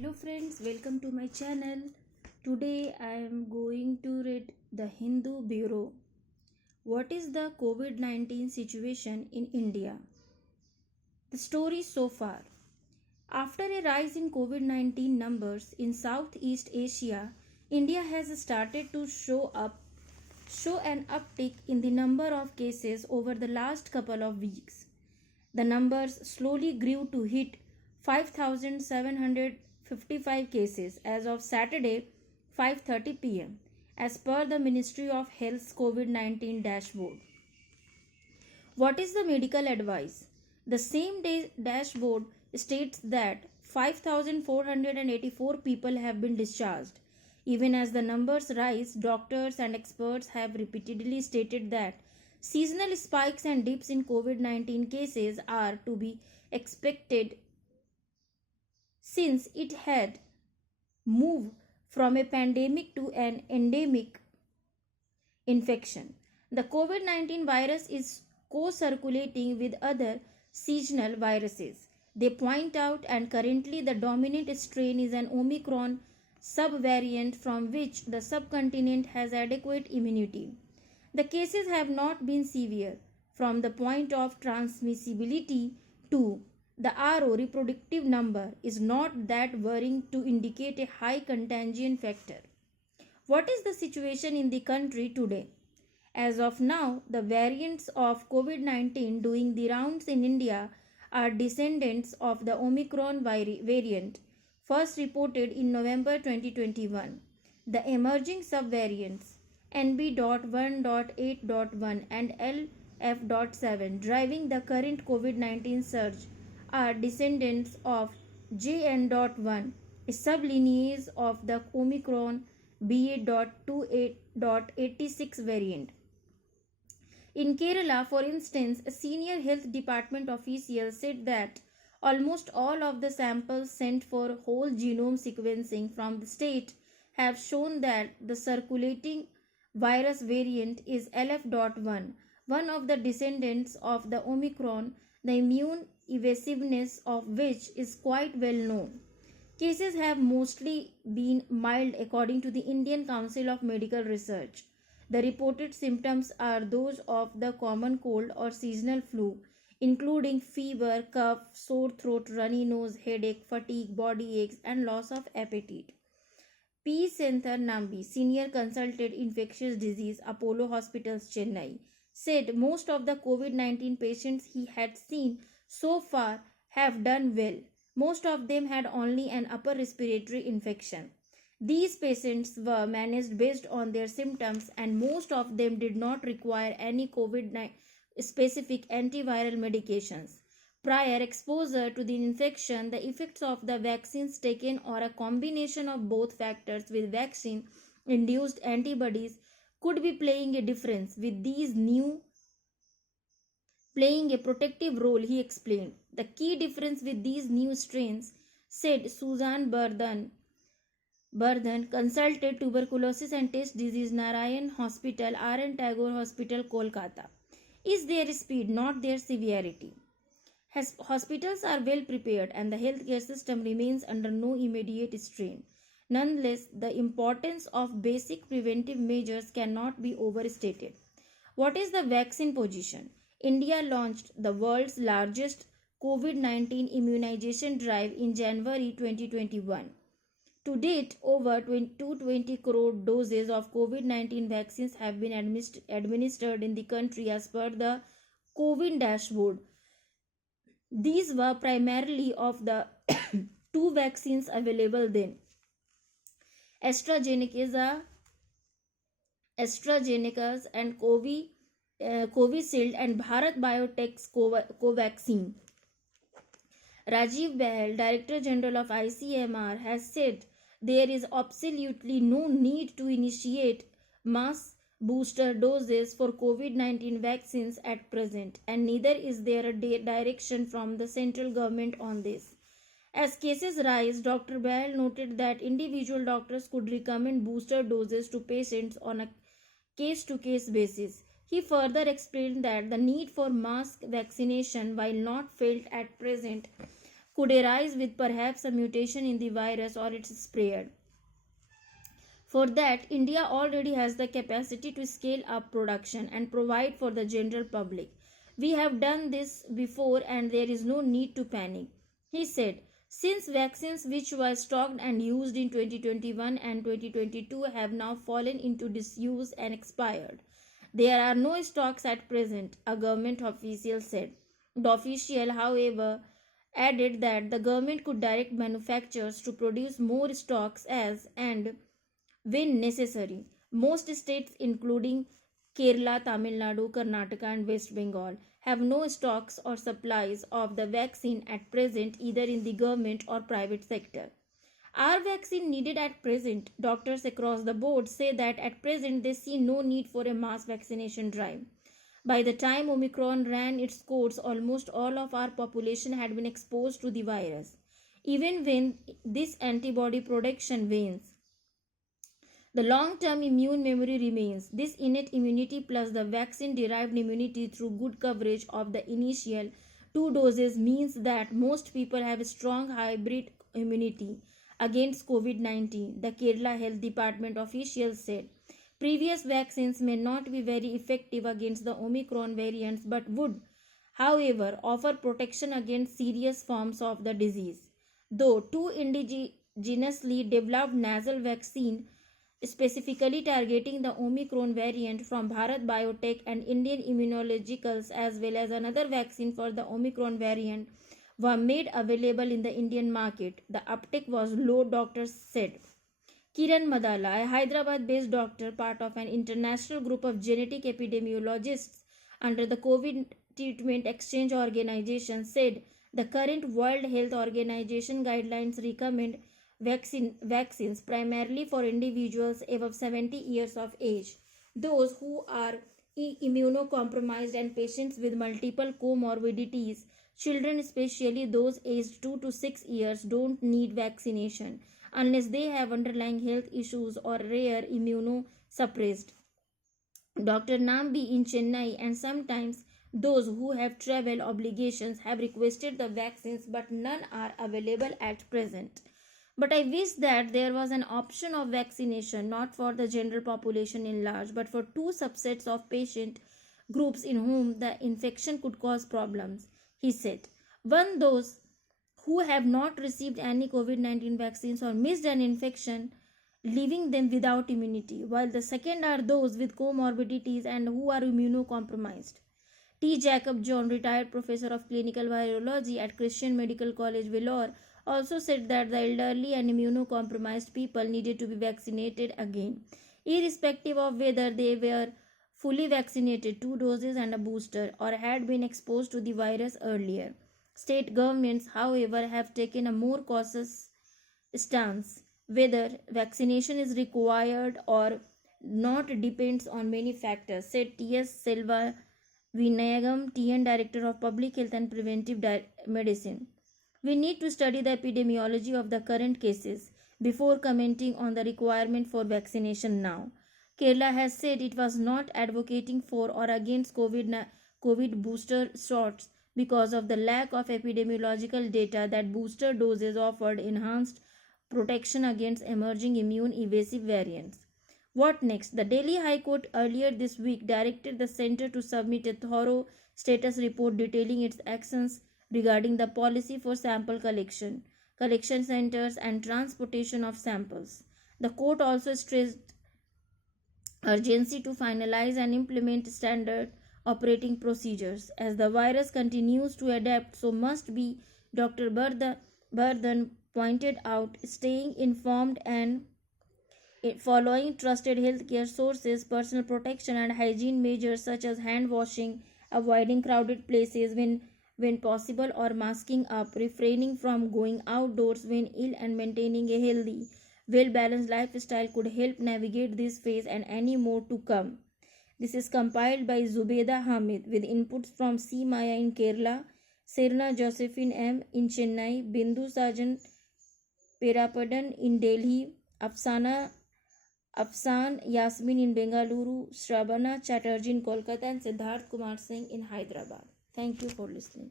Hello friends, welcome to my channel. Today I am going to read the Hindu Bureau. What is the COVID-19 situation in India? The story so far. After a rise in COVID-19 numbers in Southeast Asia, India has started to show an uptick in the number of cases over the last couple of weeks. The numbers slowly grew to hit 5,755 cases as of Saturday 5:30 p.m. as per the Ministry of Health's COVID-19 dashboard. What is the medical advice? The same day dashboard states that 5,484 people have been discharged. Even as the numbers rise, doctors and experts have repeatedly stated that seasonal spikes and dips in COVID-19 cases are to be expected since it had moved from a pandemic to an endemic infection. The COVID-19 virus is co-circulating with other seasonal viruses. They point out, and currently the dominant strain is an Omicron subvariant from which the subcontinent has adequate immunity. The cases have not been severe from the point of transmissibility to the RO reproductive number is not that worrying to indicate a high contagion factor. What is the situation in the country today? As of now, the variants of COVID-19 doing the rounds in India are descendants of the Omicron variant, first reported in November 2021. The emerging subvariants NB.1.8.1 and LF.7 driving the current COVID-19 surge are descendants of JN.1, a sublineage of the Omicron BA.28.86 variant. In Kerala, for instance, a senior health department official said that almost all of the samples sent for whole genome sequencing from the state have shown that the circulating virus variant is LF.1, one of the descendants of the Omicron, the immune evasiveness of which is quite well known. Cases have mostly been mild according to the Indian Council of Medical Research. The reported symptoms are those of the common cold or seasonal flu, including fever, cough, sore throat, runny nose, headache, fatigue, body aches, and loss of appetite. P. Senthar Nambi, senior consultant infectious disease, Apollo Hospitals, Chennai, said most of the COVID-19 patients he had seen so far have done well. Most of them had only an upper respiratory infection. These patients were managed based on their symptoms, and most of them did not require any COVID-19 specific antiviral medications. Prior exposure to the infection, the effects of the vaccines taken, or a combination of both factors with vaccine induced antibodies could be playing a difference with these new playing a protective role, he explained. The key difference with these new strains, said Susan Bardhan, consulted tuberculosis and test disease Narayan Hospital, R.N. Tagore Hospital, Kolkata, is their speed, not their severity. Hospitals are well prepared and the healthcare system remains under no immediate strain. Nonetheless, the importance of basic preventive measures cannot be overstated. What is the vaccine position? India launched the world's largest COVID-19 immunization drive in January 2021. To date, over 220 crore doses of COVID-19 vaccines have been administered in the country as per the COVID dashboard. These were primarily of the two vaccines available then, AstraZeneca's and Covishield and Bharat Biotech's Covaxin. Rajiv Bahal, Director General of ICMR, has said there is absolutely no need to initiate mass booster doses for COVID-19 vaccines at present, and neither is there a direction from the central government on this. As cases rise, Dr. Bahal noted that individual doctors could recommend booster doses to patients on a case-to-case basis. He further explained that the need for mass vaccination, while not felt at present, could arise with perhaps a mutation in the virus or its spread. For that, India already has the capacity to scale up production and provide for the general public. We have done this before and there is no need to panic. He said, since vaccines which were stocked and used in 2021 and 2022 have now fallen into disuse and expired, there are no stocks at present, a government official said. The official, however, added that the government could direct manufacturers to produce more stocks as and when necessary. Most states, including Kerala, Tamil Nadu, Karnataka, and West Bengal, have no stocks or supplies of the vaccine at present, either in the government or private sector. Are vaccine needed at present? Doctors across the board say that at present they see no need for a mass vaccination drive. By the time Omicron ran its course, almost all of our population had been exposed to the virus. Even when this antibody production wanes, the long-term immune memory remains. This innate immunity plus the vaccine-derived immunity through good coverage of the initial 2 doses means that most people have a strong hybrid immunity against COVID-19, the Kerala Health Department officials said. Previous vaccines may not be very effective against the Omicron variants but would, however, offer protection against serious forms of the disease. Though two indigenously developed nasal vaccine specifically targeting the Omicron variant from Bharat Biotech and Indian Immunologicals, as well as another vaccine for the Omicron variant, were made available in the Indian market. The uptake was low, doctors said. Kiran Madala, a Hyderabad-based doctor, part of an international group of genetic epidemiologists under the COVID Treatment Exchange Organization, said the current World Health Organization guidelines recommend vaccines primarily for individuals above 70 years of age. Those who are immunocompromised and patients with multiple comorbidities, children especially those aged 2 to 6 years, don't need vaccination unless they have underlying health issues or rare immunosuppressed. Dr. Nambi in Chennai and sometimes those who have travel obligations have requested the vaccines, but none are available at present. But I wish that there was an option of vaccination not for the general population in large, but for two subsets of patient groups in whom the infection could cause problems, he said. One, those who have not received any COVID-19 vaccines or missed an infection, leaving them without immunity, while the second are those with comorbidities and who are immunocompromised. T. Jacob John, retired professor of clinical virology at Christian Medical College, Vellore, also said that the elderly and immunocompromised people needed to be vaccinated again, irrespective of whether they were fully vaccinated 2 doses and a booster or had been exposed to the virus earlier. State governments, however, have taken a more cautious stance. Whether vaccination is required or not depends on many factors, said T.S. Selva Vinayagam, TN Director of Public Health and Preventive Medicine. We need to study the epidemiology of the current cases before commenting on the requirement for vaccination now. Kerala has said it was not advocating for or against COVID booster shots because of the lack of epidemiological data that booster doses offered enhanced protection against emerging immune evasive variants. What next? The Delhi High Court earlier this week directed the centre to submit a thorough status report detailing its actions regarding the policy for sample collection centers, and transportation of samples. The court also stressed urgency to finalize and implement standard operating procedures. As the virus continues to adapt, so must be, Dr. Bardhan pointed out. Staying informed and following trusted healthcare sources, personal protection and hygiene measures such as hand washing, avoiding crowded places when possible, or masking up, refraining from going outdoors when ill, and maintaining a healthy, well-balanced lifestyle could help navigate this phase and any more to come. This is compiled by Zubeda Hamid with inputs from C. Maya in Kerala, Serna Josephine M. in Chennai, Bindu Sajan Perapadan in Delhi, Afsan Yasmin in Bengaluru, Shravana Chatterjee in Kolkata, and Siddharth Kumar Singh in Hyderabad. Thank you for listening.